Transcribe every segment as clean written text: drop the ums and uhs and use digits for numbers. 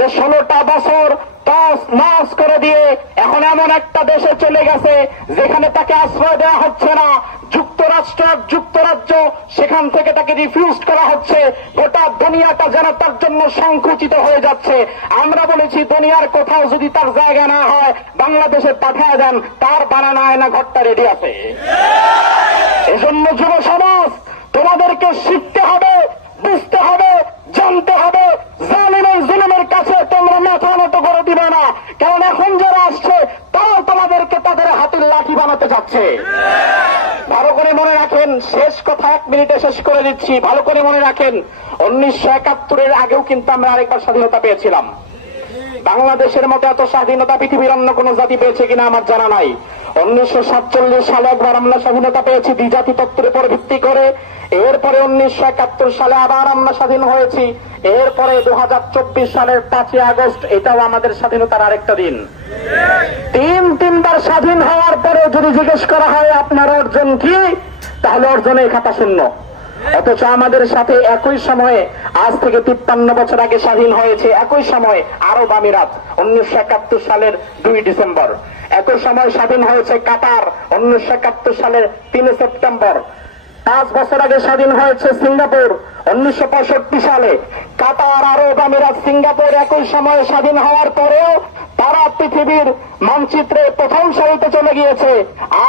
যে 16টা বছর তস নস করে দিয়ে এখন এমন একটা দেশে চলে গেছে যেখানে তাকে আশ্রয় দেওয়া হচ্ছে না। যুক্তরাজ্য সেখান থেকে তাকে রিফিউজ করা হচ্ছে। গোটা দুনিয়াটা যেন তার জন্য সংকুচিত হয়ে যাচ্ছে। আমরা বলেছি দুনিয়ার কোথাও যদি তার জায়গা না হয় বাংলাদেশে পাঠায় দেন, তার বানানো আয়না ঘরটা রেডি আছে। এজন্য যুব সমাজ তোমাদেরকে শিখতে হবে, বুঝতে হবে, জানতে হবে। জালিমের জুলুমের কাছে তোমরা মাথা নত করে দিবে না, কারণ এখন যারা আসছে তারাও তোমাদেরকে তাদের হাতের লাঠি বানাতে যাচ্ছে। ভালো করে মনে রাখেন, শেষ কথা 1 মিনিটে শেষ করে দিচ্ছি। ভালো করে মনে রাখেন, 1971-এর আগেও কিন্তু আমরা আরেকবার স্বাধীনতা পেয়েছিলাম। বাংলাদেশের মতো এত স্বাধীনতা পৃথিবীর অন্য কোন জাতি পেয়েছে কিনা আমার জানা নাই। 1947 সালে একবার আমরা স্বাধীনতা পেয়েছি দ্বিজাতি তত্ত্বের উপর ভিত্তি করে। এরপরে 1971 সালে আবার আমরা স্বাধীন হয়েছি। এরপরে 2024 সালের 5ই আগস্ট, এটাও আমাদের স্বাধীনতার আরেকটা দিন। তিনবার স্বাধীন হওয়ার পরে যদি জিজ্ঞেস করা হয় আপনার অর্জন কি, তাহলে অর্জনের খাতা শূন্য। অথচ আমাদের সাথে একই সময়ে, আজ থেকে 53 বছর আগে স্বাধীন হয়েছে, একই সময় আরব আমিরাত 1971 সালের 2 ডিসেম্বর। একই সময় স্বাধীন হয়েছে কাতার 1971 সালের 3 সেপ্টেম্বর। 5 বছর আগে স্বাধীন হয়েছে সিঙ্গাপুর 1965 সালে। কাতার, আরব আমিরাত, সিঙ্গাপুর একই সময়ে স্বাধীন হওয়ার পরেও তারা পৃথিবীর মানচিত্রে প্রথম সারিতে চলে গিয়েছে,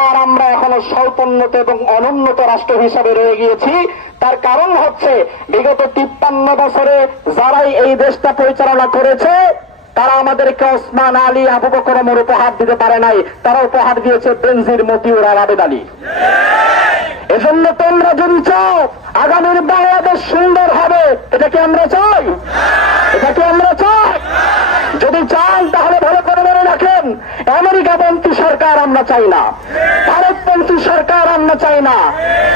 আর আমরা এখনো স্বল্পোন্নত এবং অনুন্নত রাষ্ট্র হিসাবে রয়ে গিয়েছি। তার কারণ হচ্ছে বিগত 53 বছরে যারাই এই দেশটা পরিচালনা করেছে তারা আমাদেরকে ওসমান আলী, আবু বকর ওমর উপহার দিতে পারে নাই, তারা উপহার দিয়েছে বেনজির, মতিউর আর আবেদ আলী। এজন্য তোমরা যদি চাও আগামীর বাংলাদেশ সুন্দর হবে, এটা কি আমরা চাই? এটা কি আমরা চাই? যদি চান তাহলে ভালো করে মনে রাখেন, আমেরিকাপন্থী সরকার আমরা চাই না, ভারতপন্থী সরকার আমরা চাই না,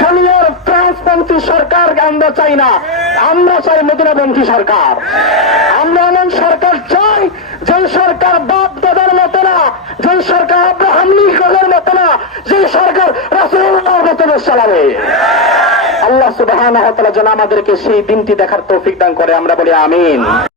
জুনিয়র ফ্রান্সপন্থী সরকার আমরা চাই না। আমরা চাই মদিনাপন্থী সরকার। আমরা এমন সরকার চাই যে সরকার বাপ দাদার মতো না, যে সরকার আব্রাহাম লিঙ্কনের মতো না, যে সরকার রাসূলুল্লাহর মতো দেশ চালাবে। আল্লাহ সুবহানাহু ওয়া তাআলা যেন আমাদেরকে সেই দিনটি দেখার তৌফিক দান করে। আমরা বলি আমিন।